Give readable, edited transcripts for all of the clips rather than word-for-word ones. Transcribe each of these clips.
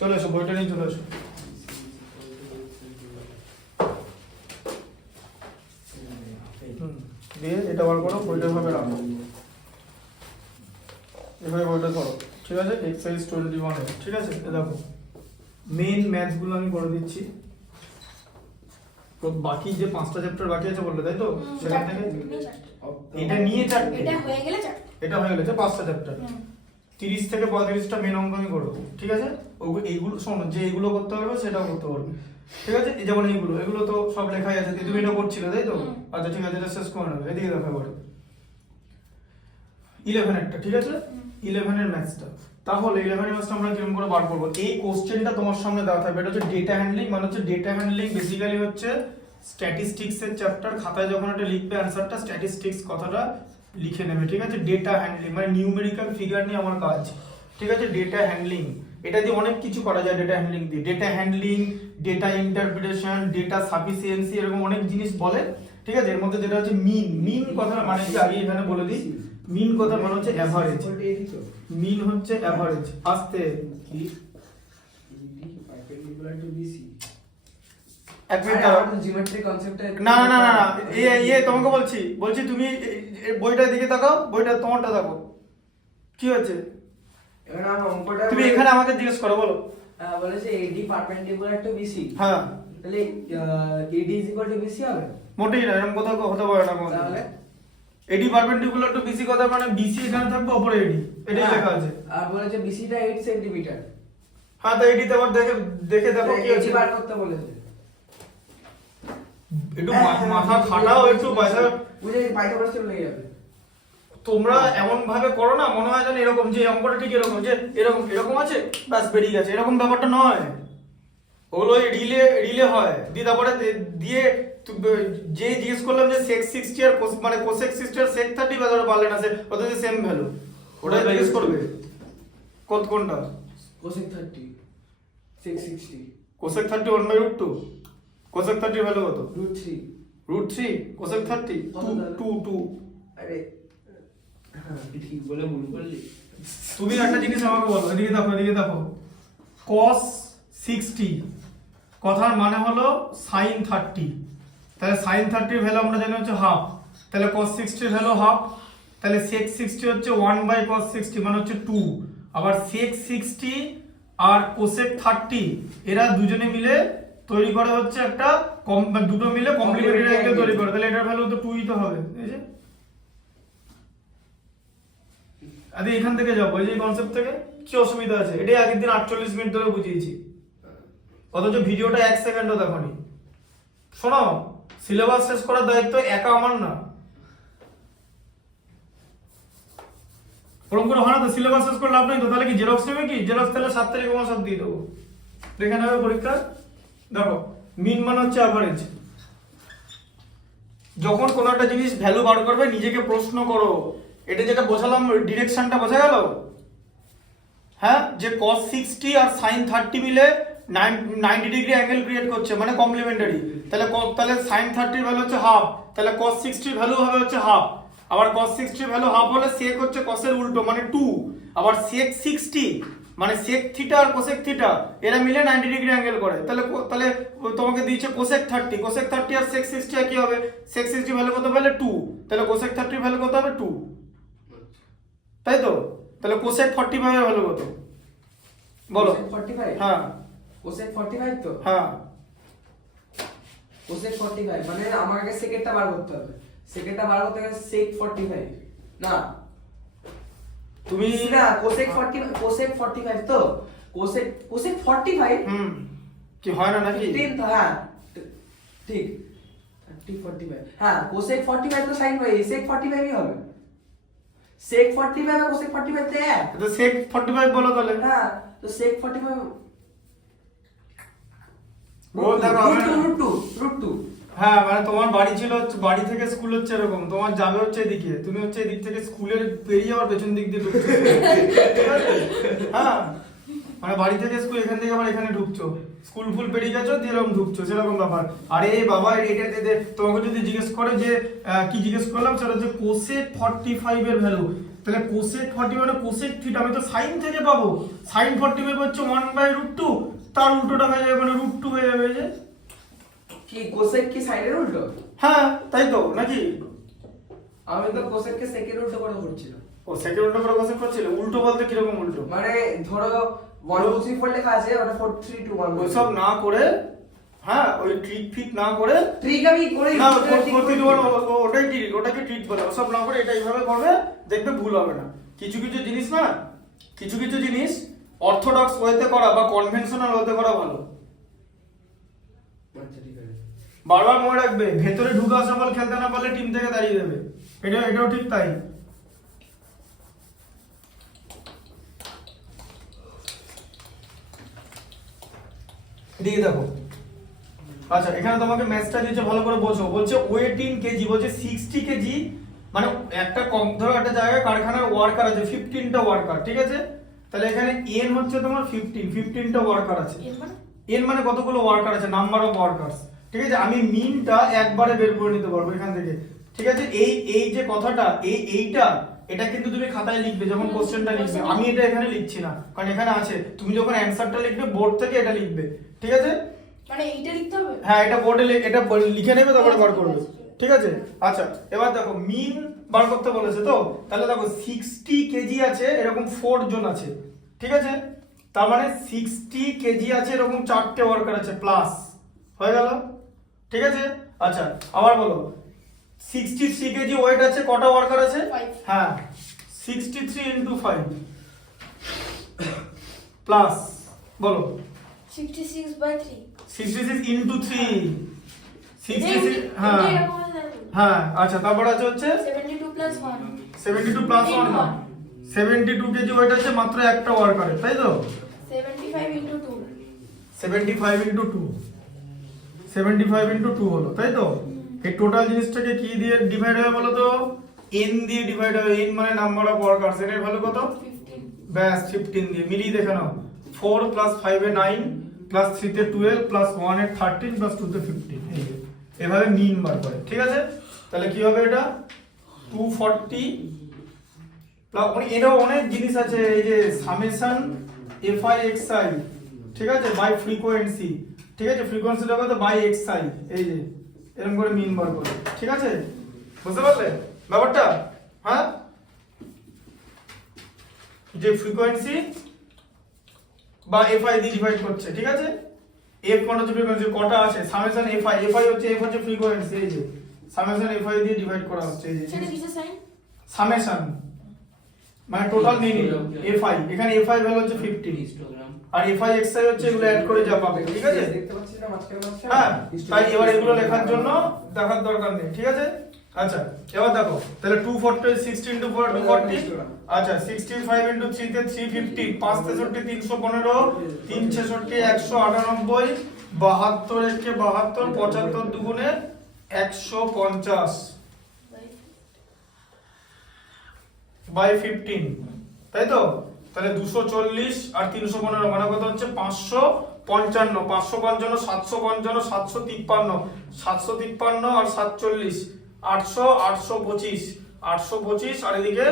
চলে এসো, বইটা নিয়ে চলে এসো। দিয়ে এটা বার করো, বইটা ভাবে রাখো, এভাবে বইটা ধরো, ঠিক আছে? এক্সারসাইজ 21, ঠিক আছে? দেখো মেইন ম্যাথসগুলো আমি করে দিচ্ছি। তো বাকি যে 5টা চ্যাপ্টার বাকি আছে বললে, তাই তো? সেখান থেকে এটা নিয়ে 4টে, এটা হয়ে গেলে 4টে, এটা হয়ে গেছে 5টা চ্যাপ্টার। 30 থেকে 35টা মেন অঙ্ক আমি করবো, ঠিক আছে? এইগুলো শোনো, যে এইগুলো করতে পারবে সেটাও করতে পারবে, ঠিক আছে? এই যেমন এগুলো তো সব লেখাই আছে, তুমি এটা করছিলে, তাই তো? আচ্ছা ঠিক আছে, এটা শেষ করে নেবে। এদিকে দেখো এবারে 11 ঠিক আছে? 11 এর ম্যাথসটা। তাহলে 11 এর ম্যাথসটা আমরা কিরকম করে বার করব? এই কোশ্চেনটা তোমার সামনে দেওয়া থাকবে, এটা হচ্ছে ডেটা হ্যান্ডলিং। মানে হচ্ছে ডেটা হ্যান্ডলিং বেসিক্যালি হচ্ছে স্ট্যাটিস্টিক্স এর চ্যাপ্টার। খাতায় যখন এটা লিখবে অ্যানসারটা, স্ট্যাটিস্টিক্স কথাটা লিখে নেবে, ঠিক আছে? ডেটা হ্যান্ডলিং মানে নিউমেরিক্যাল ফিগার নিয়ে আমার কাজ, ঠিক আছে? ডেটা হ্যান্ডলিং, এটা দিয়ে অনেক কিছু করা যায় ডেটা হ্যান্ডলিং দিয়ে। Data handling, data interpretation, data sufficiency, এরকম অনেক জিনিস বলে, ঠিক আছে? এর মধ্যে যেটা হচ্ছে মিন কথাটা মানে কি আগে এখানে বলে দিই। মিন কথা মানে হচ্ছে অ্যাভারেজ, মিন হচ্ছে অ্যাভারেজ। আস্তে এক মিনিট দাঁড়াও, জিওমেট্রি কনসেপ্টে না না না না না, তোমাকে বলছি তুমি বইটার দিকে তাকাও, বইটা তোমারটা দেখো, কি হচ্ছে? এবার আমরা অঙ্কটা তুমি এখানে আমাকে জিজ্ঞেস করো, বলো। বলেছে এডি পারপেন্ডিকুলার টু বিসি, হ্যাঁ, তাহলে AD is equal to BC হবে? মোটেই না, এরকম কোথাও হতে পারে না। তাহলে এডি পারপেন্ডিকুলার টু বিসি কথা মানে বিসি এখানে থাকবে, উপরে এডি, এটাই লেখা আছে। আর বলেছে বিসিটা 8 সেন্টিমিটার। হ্যাঁ, তো এডিতে আবার দেখে দেখো কি এডি আছে। বার করতে বলেছে, একটু মাথা খাটাও, একটু পয়সা বুঝে পাইথাগোরাস লেগে যাবে। তোমরা এমন ভাবে করো না, মনে হয় যেন এরকম যে অঙ্কটা ঠিক এরকম, যে এরকম এরকম আছে ব্যাস বেরিয়ে গেছে, এরকম ব্যাপারটা নয়। ওগুলো ওই রিলে হয়, দিয়ে তারপরে দিয়ে যে জিজ্ঞেস করলাম যে sec 60 আর মানে cosec 60 আর sec 30 ব্যাপারে পারলে না, সে ওদের যে সেম ভ্যালু, ওটাই জিজ্ঞেস করবে। কোনটা? cosec 30 sec 60 cosec 30 1/√2, cosec 30 value কত? √3 √3 cosec 30 2 আরে হ্যাঁ ঠিক বলে মনে করলি। তুমি একটা জিনিস আমাকে বলো, এদিকে দেখো cos 60 কথার মানে হলো sin 30, তাহলে sin 30 এর ভ্যালু আমরা জানি হচ্ছে হাফ, তাহলে cos 60 এর ভ্যালু হাফ, তাহলে sec 60 হচ্ছে 1/cos 60 মানে হচ্ছে 2, আবার sec 60 আর cosec 30 এরা দুজনে মিলে তৈরি করে হচ্ছে একটা দুটো মিলে কমপ্লিমেন্টারি অ্যাঙ্গেল তৈরি করে, তাহলে এটার ভ্যালু তো 2ই তো হবে। এই যে আরে এখান থেকে যাবো, এই যে কনসেপ্ট থেকে কি অসুবিধা আছে? এটাই আগের দিন 48 মিনিট ধরে বুঝিয়েছি, অথচ ভিডিওটা 1 সেকেন্ডও দেখোনি। শোনো, সিলেবাস শেষ করার দায়িত্ব একা আমার না। ওরকম করে হয় না তো, সিলেবাস শেষ করে লাভ নেই তো। তাহলে কি জেরক্স নেবে? কি জেরক্স? তাহলে 7 তারিখ আমার সব দিয়ে দেবো, দেখে নেবে পরীক্ষা। দেখো মিন মানে হচ্ছে অ্যাভারেজ। যখন কোনো একটা জিনিস ভ্যালু বার করবে, নিজেকে প্রশ্ন করো, এটা যেটা বোঝালাম ডিরেকশনটা বোঝা গেল? হ্যাঁ, যে cos 60 আর sin 30 মিলে 90 ডিগ্রি অ্যাঙ্গেল ক্রিয়েট করছে মানে কমপ্লিমেন্টারি, তাহলে sin 30 এর ভ্যালু হচ্ছে হাফ, তাহলে cos 60 এর ভ্যালু হবে হচ্ছে হাফ, আবার cos 60 এর ভ্যালু হাফ হলে sec হচ্ছে cos এর উল্টো মানে 2, আবার sec 60 মানে sec থিটা আর cosec থিটা এরা মিলে 90 ডিগ্রি অ্যাঙ্গেল করে, তাহলে তোমাকে দিয়েছে cosec 30 আর sec 60 কি হবে? sec 60 ভ্যালু কত পেলে? 2, তাহলে cosec 30 ভ্যালু কত হবে? 2, তাই তো? তাহলে cosec 45 এর ভ্যালু কত বলো? 45 হ্যাঁ, cosec 45 তো হ্যাঁ, cosec 45 মানে আমাকে সেকেন্ডটা বার করতে হবে, সেকেন্ডটা বার করতে গেলে sec 45 না তুমি না cosec 45 তো cosec 45 কি হয় না নাকি? 15 তো হ্যাঁ ঠিক 30 45 হ্যাঁ cosec 45 তো sin হয় sec 45 ই হবে, sec 45 আর cosec 45 তে এক তো sec 45 বলো তাহলে। হ্যাঁ তো sec 45 ও দেখো √2 হ্যাঁ, মানে তোমার বাড়ি ছিল, বাড়ি থেকে স্কুল হচ্ছে এরকম, তোমার যাবে হচ্ছে এদিকে, তুমি হচ্ছে এদিক থেকে স্কুলের পেরিয়ে আবার পেছন দিক দিয়ে ঢুকছো, ঠিক আছে? হ্যাঁ, মানে বাড়ি থেকে স্কুল, এখান থেকে আবার এখানে ঢুকছো, স্কুল ফুল পেরিয়ে গেছো দিয়ে এরকম ঢুকছো, সেরকম ব্যাপার। আরে বাবা, এটা তোমাকে যদি জিজ্ঞেস করে যে কি জিজ্ঞেস করলাম, সেটা হচ্ছে cosec 45 এর ভ্যালু, তাহলে কোসেক 40 মানে কোসেক থিটা, আমি তো সাইন থেকে পাবো, সাইন 45 হচ্ছে 1/√2, তার উল্টোটা হয়ে যাবে মানে √2 হয়ে যাবে, এই যে কি কোসেক কি সাইনের উল্টো? হ্যাঁ তাই তো নাকি? আমি তো কোসেককে সেকের উল্টো করে করছিলাম। ও সেকেন্ড উল্টো করে কোসেক করছিল, উল্টো বলতে কিরকম উল্টো? মানে ধরো 1 2 3 4 লেখা আছে, ওটা 4 3 2 1 ওইসব না করে, হ্যাঁ ওই ট্রিক ফিক না করে, ট্রিক আমি করে না ওটাই ট্রিক, ওটাকে ট্রিট বলে, ওসব না করে এটা এইভাবে করবে, দেখবে ভুল হবে না। কিছু কিছু জিনিস না, কিছু কিছু জিনিস অর্থোডক্স ওয়েতে করা বা কনভেনশনাল ওয়েতে করা ভালো। আচ্ছা ঠিক আছে। বারবার মনে রাখবে, ভেতরে ঢুকে আসা বল খেলতে না পারলে টিম থেকে দাঁড়িয়ে দেবে, এটাও ঠিক তাই। এদিকে দেখো, আচ্ছা এখানে তোমাকে ম্যাথটা দিয়েছে, ভালো করে বোঝো। বলছে ওয়েট ইন কেজি, বলছে 60 কেজি, মানে একটা কম ধরো একটা জায়গায় কারখানার ওয়ার্কার আছে 15টা ওয়ার্কার, ঠিক আছে? তাহলে এখানে এন হচ্ছে তোমার 15টা ওয়ার্কার আছে। এন মানে কতগুলো ওয়ার্কার আছে, নাম্বার অফ ওয়ার্কার্স, ঠিক আছে? আমি মিনটা একবারে বের করে নিতে পারবো এখান থেকে, ঠিক আছে? এই যে কথাটা, এইটা এটা কিন্তু তুমি খাতায় লিখবে যখন কোশ্চেনটা লিখবে, আমি এটা এখানে লিখছি না, কারণ এখানে আছে। তুমি যখন অ্যানসারটা লিখবে বোর্ড থেকে এটা লিখবে, ঠিক আছে? মানে এইটা লিখতে হবে? হ্যাঁ এটা বোর্ডে এটা লিখে নেবে, তারপরে বার করবে, ঠিক আছে? আচ্ছা এবার দেখো মিন বার করতে বলেছে তো, তাহলে দেখো 60 কেজি আছে, এরকম 4 জন আছে, ঠিক আছে? তার মানে 60 কেজি আছে, এরকম 4টে ওয়ার্কার আছে, প্লাস হয়ে গেল, ঠিক আছে? আচ্ছা আবার বলো, 63 কেজি ওয়েট আছে, কটা ওয়ার্কার আছে? 5। হ্যাঁ 63 ইনটু 5 প্লাস বলো 66/3। 66 ইনটু 3 66, হ্যাঁ এরকম আছে দেখো। হ্যাঁ আচ্ছা তারপর আছে হচ্ছে 72 + 1। 72 প্লাস 1 না, 72 কেজি ওয়েট আছে মাত্র একটা ওয়ার্কারের, তাই তো? 75 × 2। 75 ইনটু 2, 75 ইনটু 2 হলো, তাই তো? এই টোটাল জিনিসটাকে কি দিয়ে ডিভাইড হবে বলো তো? n দিয়ে ডিভাইড হবে, n মানে নাম্বার অফ ওয়ার্কারস, এর ভ্যালু কত? 15। ব্যাস 15 দিয়ে মিলিয়ে দেখে নাও, 4 + 5 এ 9 + 3 তে 12 + 1 এ 13 + 2 তে 15, এই যে এভাবে মিন বার করে, ঠিক আছে? তাহলে কি হবে এটা 240 প্লাস এরও অনেক জিনিস আছে, এই যে সামেশন fi xi, ঠিক আছে, বাই ফ্রিকোয়েন্সি, ঠিক আছে? ফ্রিকোয়েন্সিটা কত বাই xi, এই যে এরকম করে মিন বার করে, ঠিক আছে? বুঝতে পারলে ব্যাপারটা? হ্যাঁ যে ফ্রিকোয়েন্সি বা fi দিয়ে ডিভাইড করছে, ঠিক আছে? f কোনটা হচ্ছে ফ্রিকোয়েন্সি, কটা আছে, সামেশন fi হচ্ছে f হচ্ছে ফ্রিকোয়েন্সি, এই যে সামেশন fi দিয়ে ডিভাইড করা হচ্ছে, এই যে সেটা কিসের সাইন? সামেশন মানে টোটাল নিয়ে নিল fi, এখানে fi ভ্যালু হচ্ছে 50 আর fi xi হচ্ছে এগুলো অ্যাড করে যা পাবে, ঠিক আছে? দেখতে পাচ্ছিস না মাঝখানে মাঝখানে? হ্যাঁ তাই এবার এগুলো লেখার জন্য দেখার দরকার নেই, ঠিক আছে? আচ্ছা এবার দেখো, তাহলে 240 60 * 4 240, আচ্ছা 65 * 3 তে 350, 5 63 315, 3 66 198, 72 একে 72, 75 দুগুণে 150 বাই 15, তাই তো? তাহলে 240 আর 315 মানে কত হচ্ছে 555, 555 755 753, 753 আর 47 800, 825 825 আর এদিকে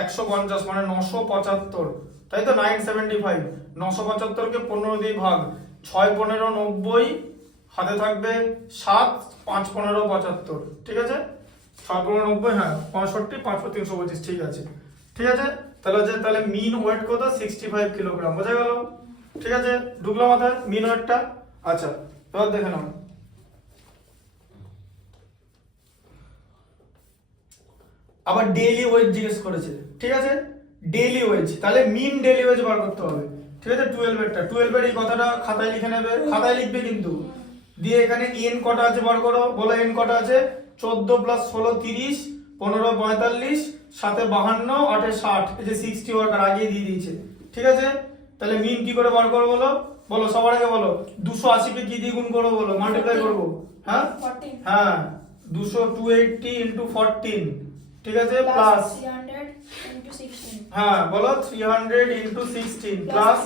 150 মানে 975, তাই তো? 975, 975 কে 15 দিয়ে ভাগ, 6 15 90, হাতে থাকবে 7 5 15 75, ঠিক আছে? 6 15 90, হ্যাঁ 65 5 325, ঠিক আছে, ঠিক আছে? তাহলে মিন ওয়েট কত 65 কিলোগ্রাম, বোঝা গেল? ঠিক আছে, ঢুকলো মাথায় মিন ওয়েটটা। আচ্ছা এবার দেখে নাও, আবার ডেইলি ওয়েজ জিজ্ঞেস করেছে, ঠিক আছে? ডেইলি ওয়েজ, তাহলে মিন ডেইলি ওয়েজ বার করতে হবে, ঠিক আছে? 12 এরটা, 12 এর এই কথাটা খাতায় লিখে নেবে, খাতায় লিখবে কিন্তু, দিয়ে এখানে n কটা আছে বার করো, বলো n কটা আছে? 14 + 16 30, 15 45, 7 52, 8 60, এই যে 60 ওয়ার্কার আগেই দিয়ে দিয়েছে, ঠিক আছে? তাহলে মিন কি করে বার করব বলো, বলো সবার আগে বলো। 280 কে কি দিয়ে গুণ করব বলো, মাল্টিপ্লাই করব, হ্যাঁ 14 হ্যাঁ 280 * 14, ঠিক আছে, প্লাস 300 × 16 হ্যাঁ বলো 300 * 16 প্লাস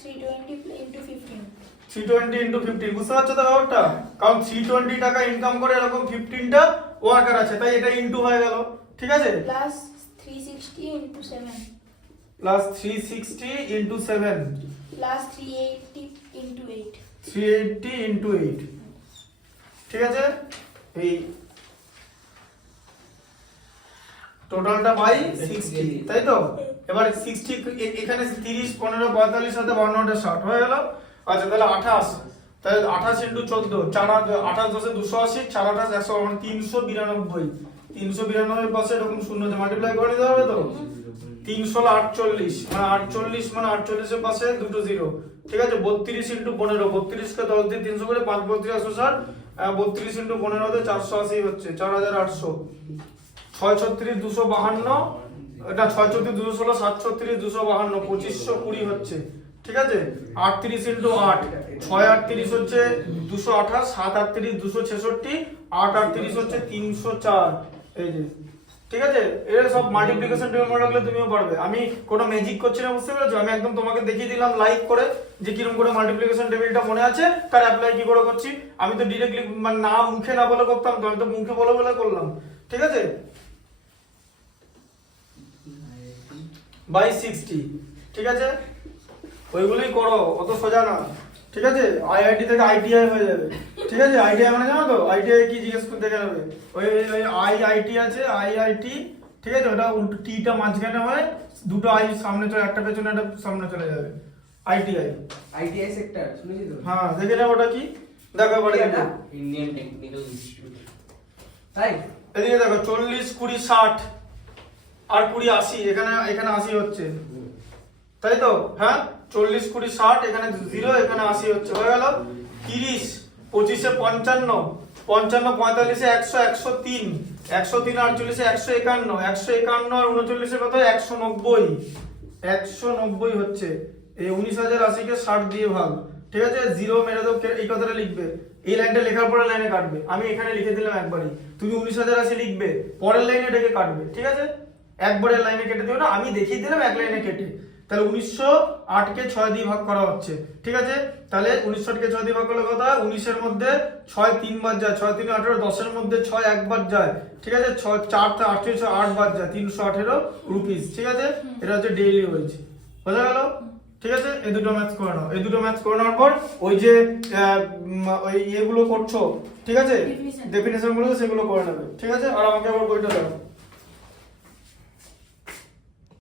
320 × 15 320 * 15, বুঝতে পারছো তো ব্যাপারটা? কারণ 320 টাকা ইনকাম করে এরকম 15টা ওয়ার্কার আছে, তাই এটা ইনটু হয়ে গেল, ঠিক আছে? Plus 360 into 7 plus 360 into 7 plus 380 into 8. 380 into 8, ঠিক আছে? এই টোটালটা বাই 60, তাই তো? এবার 60 এখানে 30 15 45 সাথে 52 60 হয়ে গেল। আচ্ছা তাহলে 28, তাহলে 28 ইন্টু 14 4 28 10 280 4 28 100 মানে 392। 392 পাশে এরকম শূন্যতে মাল্টিপ্লাই করে দিতে হবে তো। 3 48 মানে 48 মানে 48 এর পাশে দুটো জিরো, ঠিক আছে? 32 ইন্টু 15 32 কে 10 দিয়ে 300 করে 5 32 160 32 ইন্টু 15 তে 480 হচ্ছে 4800। 6 36 252, এটা 6 34 216 7 36 252 2520 হচ্ছে, ঠিক আছে? 38 ইন্টু 8 6 38 হচ্ছে 228 7 38 266 8 38 হচ্ছে 304। এই যে, ঠিক আছে? এর সব মাল্টিপ্লিকেশন টেবিল মনে রাখলে তুমিও পারবে। আমি কোনো ম্যাজিক করছি না, বুঝতে পেরেছো? আমি একদম তোমাকে দেখিয়ে দিলাম লাইভ করে যে কিরকম করে মাল্টিপ্লিকেশন টেবিলটা মনে আছে, তার অ্যাপ্লাই কি করে করছি। আমি তো ডিরেক্টলি মানে না মুখে না বলে করতাম, তো আমি তো মুখে বলে বলে করলাম, ঠিক আছে? বাই 60, ঠিক আছে? ওইগুলোই করো, অত সোজা না, ঠিক আছে? আইআইটি থেকে আইটিআই হয়ে যাবে, ঠিক আছে? আইটিআই মানে জানো তো? আইটিআই কি জিজ্ঞেস করতে দেখে নেবে, ওই ওই আইআইটি আছে, আইআইটি, ঠিক আছে? ওটা টিটা মাঝখানে হয়, দুটো আই সামনে চলে, একটা পেছনে একটা সামনে চলে যাবে, আইটিআই। আইটিআই সেক্টর শুনেছি তো। হ্যাঁ দেখে নাও ওটা কি, দেখো এবারে দেখো। Indian technical institute. তাই এদিকে দেখো 40 20 60 আর 20 80, এখানে এখানে 80 হচ্ছে, তাই তো? হ্যাঁ 40 20 60, এখানে 0 এখানে 80 হচ্ছে, হয়ে গেল। 30 25 এ 55 55 45 এ 100 103 103 48 এ 151 151 আর 39 এ কত 190 190 হচ্ছে। এই 19080 কে 60 দিয়ে ভাগ, ঠিক আছে? 0 মেরে দাও, এই কথাটা লিখবে, এই লাইনটা লেখার পরে লাইনে কাটবে। আমি এখানে লিখে দিলাম একবারই, তুমি 19080 লিখবে, পরের লাইনে এটাকে কাটবে, ঠিক আছে? একবারের লাইনে কেটে দিও না, আমি দেখিয়ে দিলাম এক লাইনে কেটে। তাহলে 1908 কে 6 দিয়ে ভাগ করা হচ্ছে, ঠিক আছে? তাহলে 1908 কে 6 দিয়ে ভাগ করলে কত হয়? 19 এর মধ্যে 6 3 বার যায়, 6 3 18, 10 এর মধ্যে 6 একবার যায়, ঠিক আছে? 6 4 টা 48 8 বার যায়, 318 রুপিস, ঠিক আছে? এটা হচ্ছে ডেইলি ওয়েজ, বোঝা গেল? ঠিক আছে? এই দুটো ম্যাথস করে নাও, এই দুটো ম্যাথস করে নেওয়ার পর ওই যে ওই ইয়েগুলো করছো, ঠিক আছে? Definition. ডেফিনেশন গুলো সেগুলো করে নেবে, ঠিক আছে? আর আমাকে আবার বইটা দাও।